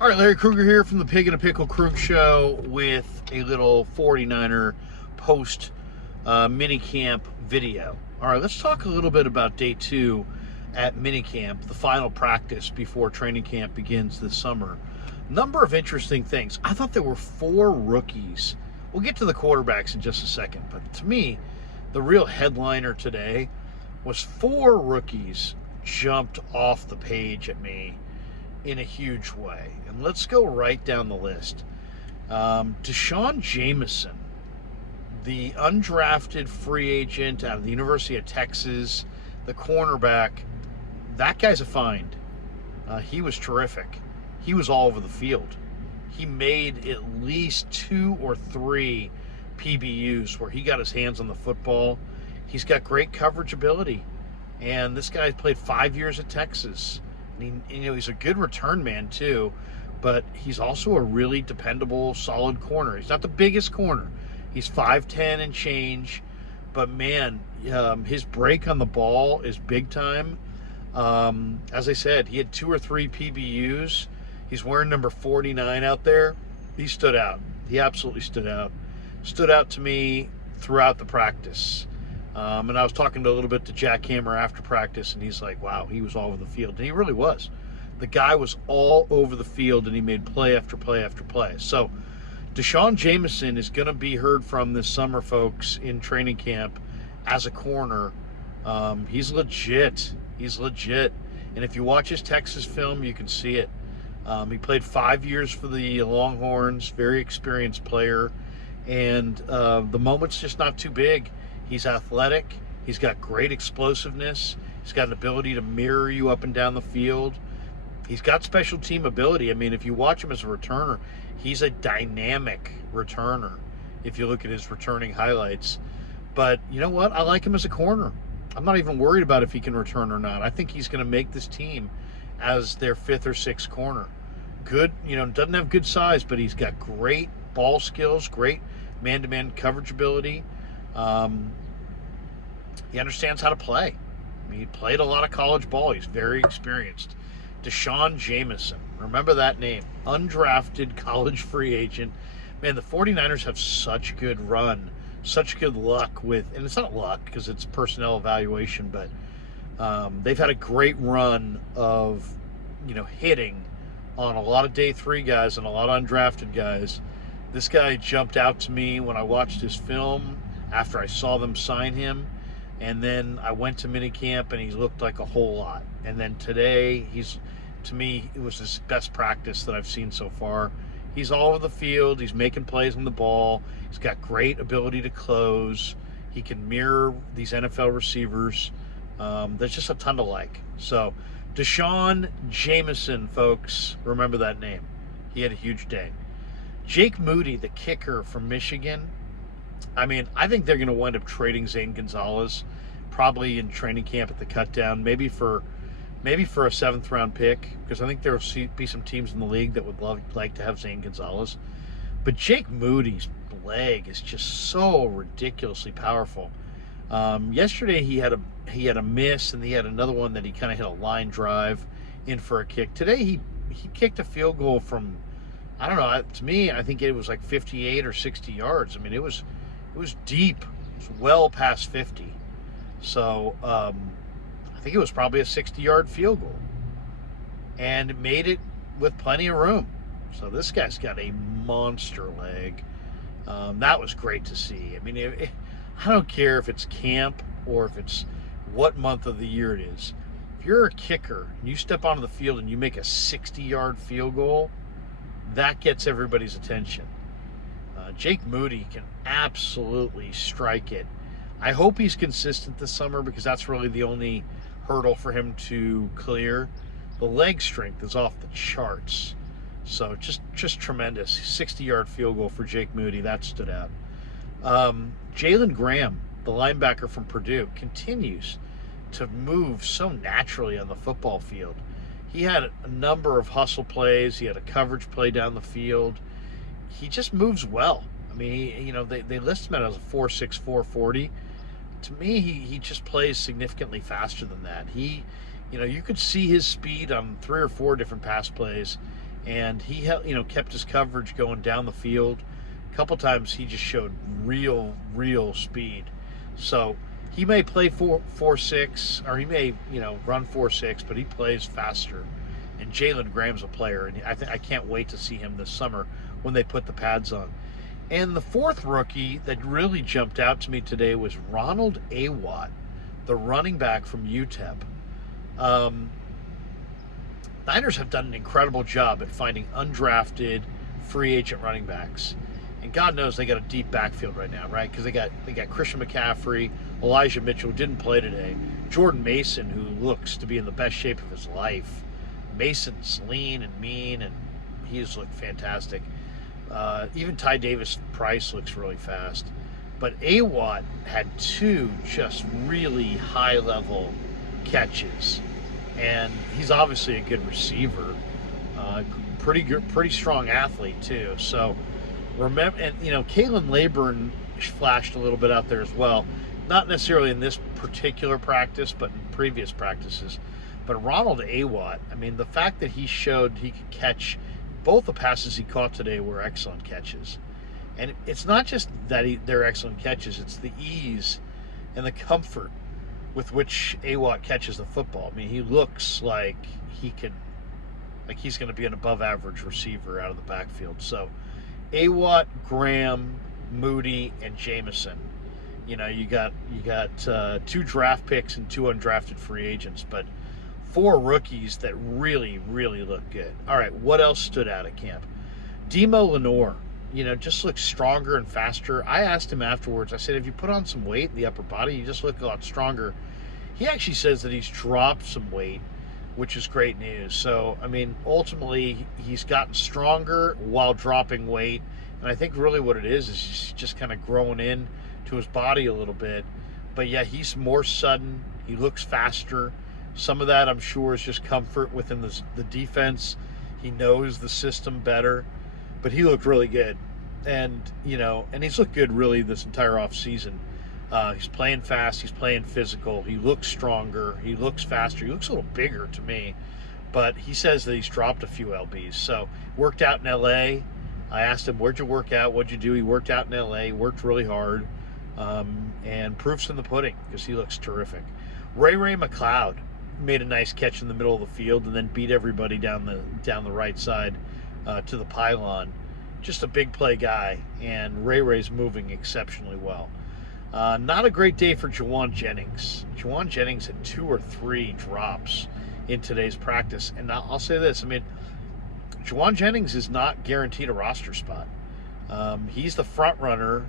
All right, Larry Krueger here from the Pig in a Pickle Krug Show with a little 49er post minicamp video. All right, let's talk a little bit about day 2 at minicamp, the final practice before training camp begins this summer. Number of interesting things. I thought there were 4 rookies. We'll get to the quarterbacks in just a second, but to me, the real headliner today was 4 rookies jumped off the page at me in a huge way. And let's go right down the list. Deshaun Jameson, the undrafted free agent out of the University of Texas, the cornerback, that guy's a find. He was terrific. He was all over the field. He made at least 2 or 3 PBUs where he got his hands on the football. He's got great coverage ability. And this guy played 5 years at Texas. And he's a good return man too, but he's also a really dependable, solid corner. He's not the biggest corner. He's 5'10" and change, but man, his break on the ball is big time. As I said, he had 2 or 3 PBUs. He's wearing number 49 out there. He stood out. He absolutely stood out. Stood out to me throughout the practice. And I was talking a little bit to Jack Hammer after practice, and he's like, wow, he was all over the field. And he really was. The guy was all over the field, and he made play after play after play. So Deshaun Jameson is going to be heard from this summer, folks, in training camp as a corner. He's legit. He's legit. And if you watch his Texas film, you can see it. He played 5 years for the Longhorns, very experienced player. And the moment's just not too big. He's athletic. He's got great explosiveness. He's got an ability to mirror you up and down the field. He's got special team ability. I mean, if you watch him as a returner, he's a dynamic returner if you look at his returning highlights. But you know what? I like him as a corner. I'm not even worried about if he can return or not. I think he's going to make this team as their 5th or 6th corner. Good, doesn't have good size, but he's got great ball skills, great man-to-man coverage ability. He understands how to play. I mean, he played a lot of college ball. He's very experienced. Deshaun Jameson. Remember that name. Undrafted college free agent. Man, the 49ers have such good run, such good luck with, and it's not luck because it's personnel evaluation, but they've had a great run of, hitting on a lot of day 3 guys and a lot of undrafted guys. This guy jumped out to me when I watched his film after I saw them sign him. And then I went to minicamp and he looked like a whole lot. And then today, to me, it was his best practice that I've seen so far. He's all over the field. He's making plays on the ball. He's got great ability to close. He can mirror these NFL receivers. There's just a ton to like. So Deshaun Jameson, folks, remember that name. He had a huge day. Jake Moody, the kicker from Michigan. I mean, I think they're going to wind up trading Zane Gonzalez, probably in training camp at the cutdown, maybe for a 7th round pick, because I think there will be some teams in the league that would like to have Zane Gonzalez. But Jake Moody's leg is just so ridiculously powerful. Yesterday he had a miss, and he had another one that he kind of hit a line drive in for a kick. Today he kicked a field goal from, I don't know, to me, I think it was like 58 or 60 yards. I mean, it was deep. It was well past 50. So I think it was probably a 60-yard field goal. And it made it with plenty of room. So this guy's got a monster leg. That was great to see. I mean, I don't care if it's camp or if it's what month of the year it is. If you're a kicker and you step onto the field and you make a 60-yard field goal, that gets everybody's attention. Jake Moody can absolutely strike it. I hope he's consistent this summer because that's really the only hurdle for him to clear. The leg strength is off the charts. So just tremendous. 60-yard field goal for Jake Moody. That stood out. Jalen Graham, the linebacker from Purdue, continues to move so naturally on the football field. He had a number of hustle plays. He had a coverage play down the field. He just moves well. I mean, they list him as a 4.64 40. To me, he just plays significantly faster than that. You could see his speed on 3 or 4 different pass plays, and he kept his coverage going down the field. A couple times he just showed real speed. So he may play 4.6, or he may run 4.6, but he plays faster. And Jalen Graham's a player, and I can't wait to see him this summer when they put the pads on. And the fourth rookie that really jumped out to me today was Ronald Awatt, the running back from UTEP. Niners have done an incredible job at finding undrafted free agent running backs. And God knows they got a deep backfield right now, right? Because they got Christian McCaffrey, Elijah Mitchell, who didn't play today, Jordan Mason, who looks to be in the best shape of his life. Mason's lean and mean, and he's looked fantastic. Even Ty Davis Price looks really fast. But Awatt had 2 just really high-level catches. And he's obviously a good receiver. Pretty strong athlete, too. So, remember, and Kalen Laburn flashed a little bit out there as well. Not necessarily in this particular practice, but in previous practices. But Ronald Awatt, I mean, the fact that he showed he could catch, both the passes he caught today were excellent catches. And it's not just that they're excellent catches, it's the ease and the comfort with which Awatt catches the football. I mean, he looks like he's going to be an above-average receiver out of the backfield. So, Awatt, Graham, Moody, and Jameson. You got 2 draft picks and 2 undrafted free agents, but 4 rookies that really look good. All right, what else stood out at camp? Demo Lenore, just looks stronger and faster. I asked him afterwards, I said, if you put on some weight in the upper body, you just look a lot stronger. He actually says that he's dropped some weight, which is great news. So, I mean, ultimately, he's gotten stronger while dropping weight. And I think really what it is he's just kind of growing in to his body a little bit. But yeah, he's more sudden. He looks faster. Some of that, I'm sure, is just comfort within the defense. He knows the system better. But he looked really good. And he's looked good really this entire offseason. He's playing fast. He's playing physical. He looks stronger. He looks faster. He looks a little bigger to me. But he says that he's dropped a few lbs. So, worked out in L.A. I asked him, where'd you work out? What'd you do? He worked out in L.A. He worked really hard. And proof's in the pudding because he looks terrific. Ray McLeod made a nice catch in the middle of the field and then beat everybody down the right side to the pylon. Just a big play guy, and Ray's moving exceptionally well. Not a great day for Juwan Jennings. Juwan Jennings had 2 or 3 drops in today's practice, and I'll say this: I mean, Juwan Jennings is not guaranteed a roster spot. He's the front runner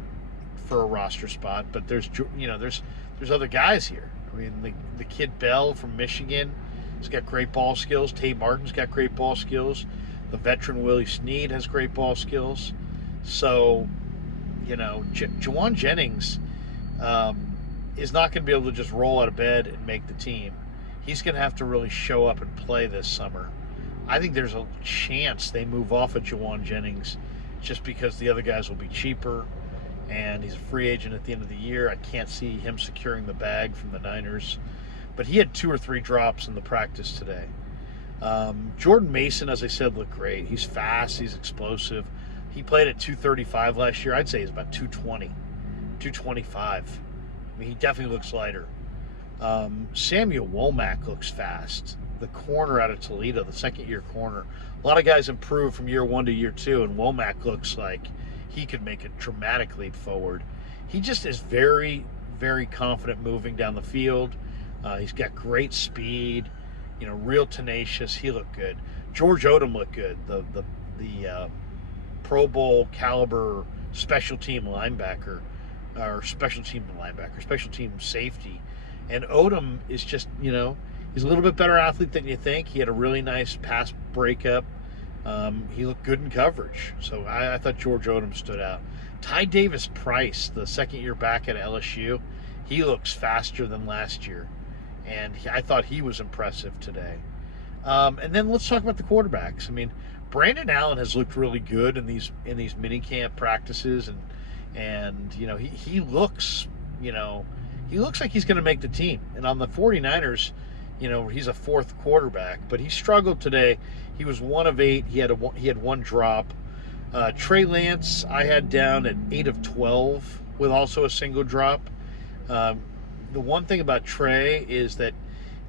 for a roster spot, but there's other guys here. I mean, the kid Bell from Michigan has got great ball skills. Tay Martin's got great ball skills. The veteran Willie Snead has great ball skills. So, Juwan Jennings is not going to be able to just roll out of bed and make the team. He's going to have to really show up and play this summer. I think there's a chance they move off of Juwan Jennings just because the other guys will be cheaper. And he's a free agent at the end of the year. I can't see him securing the bag from the Niners. But he had 2 or 3 drops in the practice today. Jordan Mason, as I said, looked great. He's fast. He's explosive. He played at 235 last year. I'd say he's about 220, 225. I mean, he definitely looks lighter. Samuel Womack looks fast. The corner out of Toledo, the second-year corner. A lot of guys improve from year 1 to year 2, and Womack looks like he could make a dramatic leap forward. He just is very, very confident moving down the field. He's got great speed, real tenacious. He looked good. George Odom looked good. The Pro Bowl caliber special team safety. And Odom is just, he's a little bit better athlete than you think. He had a really nice pass breakup. He looked good in coverage. So I thought George Odom stood out. Ty Davis Price, the second-year back at LSU, he looks faster than last year. And I thought he was impressive today. And then let's talk about the quarterbacks. I mean, Brandon Allen has looked really good in these minicamp practices, and he looks like he's going to make the team. And on the 49ers, he's a fourth quarterback, but he struggled today. He was 1 of 8. He had one drop. Trey Lance, I had down at 8 of 12 with also a single drop. The one thing about Trey is that,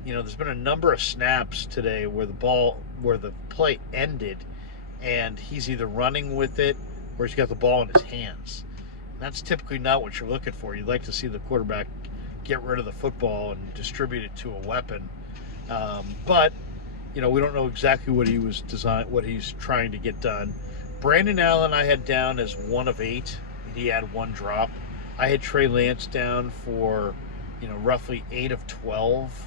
there's been a number of snaps today where the play ended, and he's either running with it or he's got the ball in his hands. And that's typically not what you're looking for. You'd like to see the quarterback get rid of the football and distribute it to a weapon. But we don't know exactly what he's trying to get done. Brandon Allen I had down as 1 of 8. He had one drop. I had Trey Lance down for, roughly 8 of 12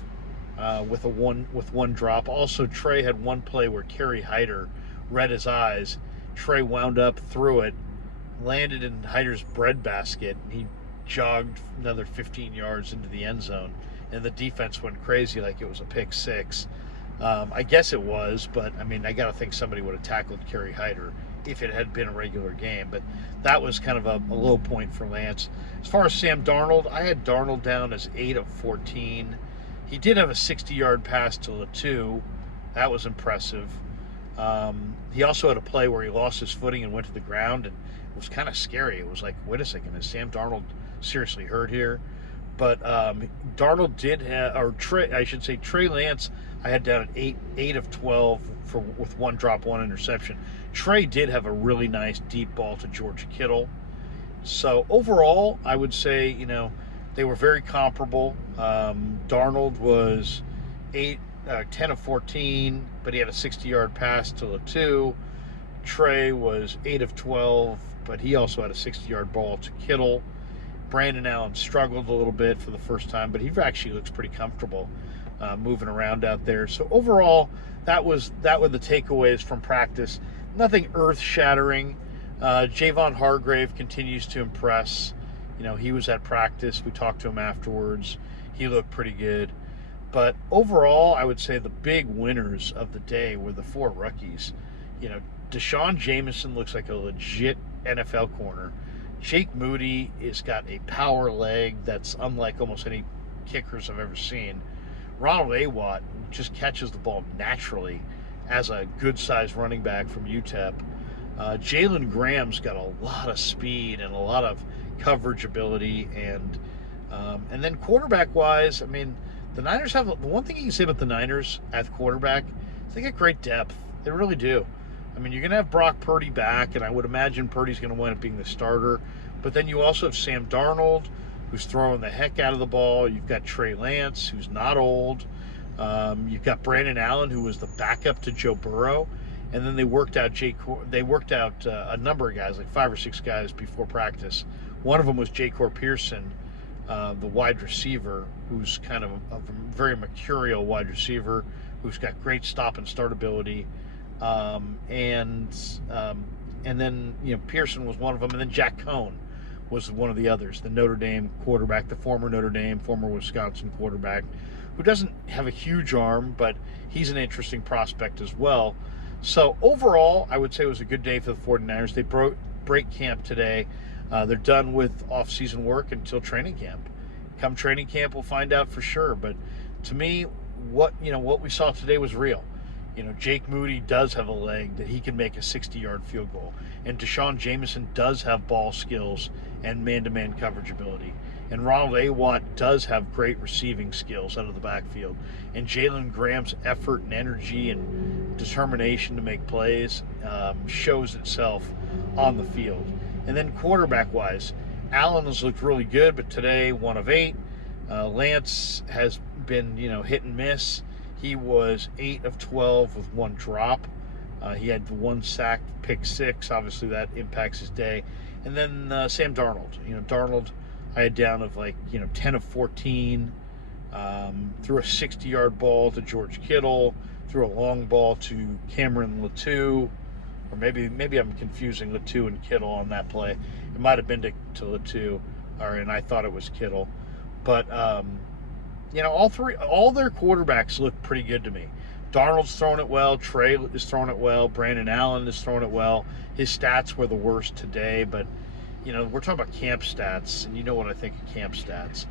with one drop. Also, Trey had one play where Kerry Hyder read his eyes. Trey wound up, threw it, landed in Hyder's breadbasket, and he jogged another 15 yards into the end zone, and the defense went crazy like it was a pick six. I guess it was, but I got to think somebody would have tackled Kerry Hyder if it had been a regular game. But that was kind of a low point for Lance. As far as Sam Darnold, I had Darnold down as 8 of 14. He did have a 60-yard pass to Latu. That was impressive. He also had a play where he lost his footing and went to the ground, and it was kind of scary. It was like, wait a second, is Sam Darnold seriously hurt here? But Darnold did have, Trey Lance, I had down at 8 of 12 with one drop, one interception. Trey did have a really nice deep ball to George Kittle. So overall, I would say, they were very comparable. Darnold was 10 of 14, but he had a 60-yard pass to Latu. Trey was 8 of 12, but he also had a 60-yard ball to Kittle. Brandon Allen struggled a little bit for the first time, but he actually looks pretty comfortable moving around out there. So overall, that were the takeaways from practice. Nothing earth-shattering. Javon Hargrave continues to impress. He was at practice. We talked to him afterwards. He looked pretty good. But overall, I would say the big winners of the day were the 4 rookies. Deshaun Jameson looks like a legit NFL corner. Jake Moody has got a power leg that's unlike almost any kickers I've ever seen. Ronald Awatt just catches the ball naturally as a good-sized running back from UTEP. Jalen Graham's got a lot of speed and a lot of coverage ability, and then quarterback-wise, the Niners have, the one thing you can say about the Niners at quarterback is they get great depth. They really do. You're going to have Brock Purdy back, and I would imagine Purdy's going to wind up being the starter. But then you also have Sam Darnold, who's throwing the heck out of the ball. You've got Trey Lance, who's not old. You've got Brandon Allen, who was the backup to Joe Burrow. And then they worked out a number of guys, like 5 or 6 guys before practice. One of them was Ja'Cour Pearson, the wide receiver, who's kind of a very mercurial wide receiver, who's got great stop and start ability. And then Pearson was one of them, and then Jack Cohn was one of the others, the Notre Dame quarterback, the former Notre Dame, former Wisconsin quarterback, who doesn't have a huge arm, but he's an interesting prospect as well. So overall, I would say it was a good day for the 49ers. They break camp today. They're done with off-season work until training camp. Come training camp, we'll find out for sure. But to me, what we saw today was real. Jake Moody does have a leg that he can make a 60-yard field goal. And Deshaun Jameson does have ball skills and man-to-man coverage ability. And Ronald Awatt does have great receiving skills out of the backfield. And Jalen Graham's effort and energy and determination to make plays shows itself on the field. And then quarterback-wise, Allen has looked really good, but today 1 of 8. Lance has been, hit and miss. He was 8 of 12 with one drop. He had the 1 sack, pick 6. Obviously, that impacts his day. And then Sam Darnold. Darnold, I had down of 10 of 14. Threw a 60-yard ball to George Kittle. Threw a long ball to Cameron Latu. Or maybe I'm confusing Latu and Kittle on that play. It might have been to Latu, and I thought it was Kittle. But all their quarterbacks look pretty good to me. Darnold's throwing it well. Trey is throwing it well. Brandon Allen is throwing it well. His stats were the worst today, but we're talking about camp stats, and you know what I think of camp stats.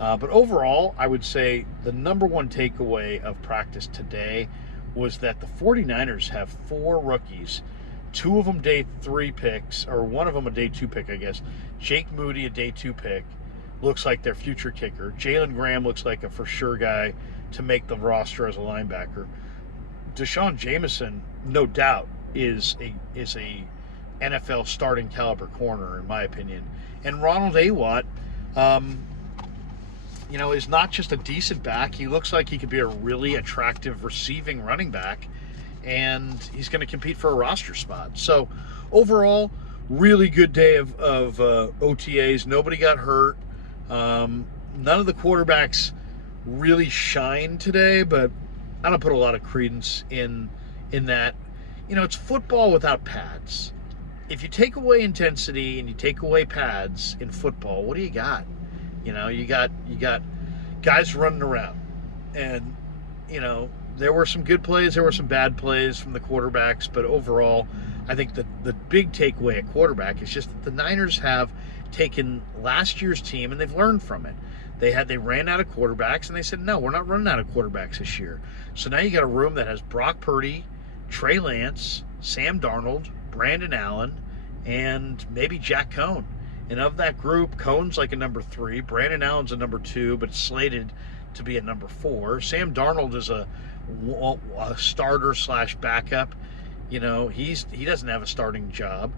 But overall, I would say the number one takeaway of practice today was that the 49ers have 4 rookies. 2 of them day 3 picks, or one of them a day 2 pick, I guess. Jake Moody, a day 2 pick, looks like their future kicker. Jalen Graham looks like a for sure guy to make the roster as a linebacker. Deshaun Jameson, no doubt, is a NFL starting caliber corner, in my opinion. And Ronald Awatt, is not just a decent back. He looks like he could be a really attractive receiving running back, and he's going to compete for a roster spot. So overall, really good day of OTAs. Nobody got hurt. None of the quarterbacks really shined today, but I don't put a lot of credence in that. It's football without pads. If you take away intensity and you take away pads in football, what do you got? You got guys running around, and there were some good plays, there were some bad plays from the quarterbacks, but overall, I think the big takeaway at quarterback is just that the Niners have taken last year's team and they've learned from it. They ran out of quarterbacks, and they said, no, we're not running out of quarterbacks this year. So now you got a room that has Brock Purdy, Trey Lance, Sam Darnold, Brandon Allen, and maybe Jack Cohn. And of that group, Cohn's like a number 3, Brandon Allen's a number 2, but slated to be a number 4. Sam Darnold is a starter / backup. He doesn't have a starting job.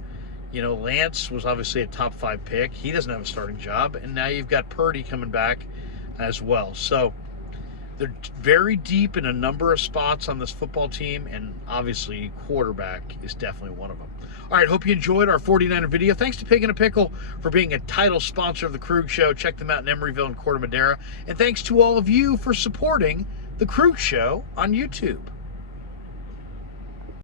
Lance was obviously a top 5 pick. He doesn't have a starting job. And now you've got Purdy coming back as well. So they're very deep in a number of spots on this football team, and obviously quarterback is definitely one of them. All right, hope you enjoyed our 49er video. Thanks to Pig and a Pickle for being a title sponsor of the Krug Show. Check them out in Emeryville and Corte Madera. And thanks to all of you for supporting the Krug Show on YouTube.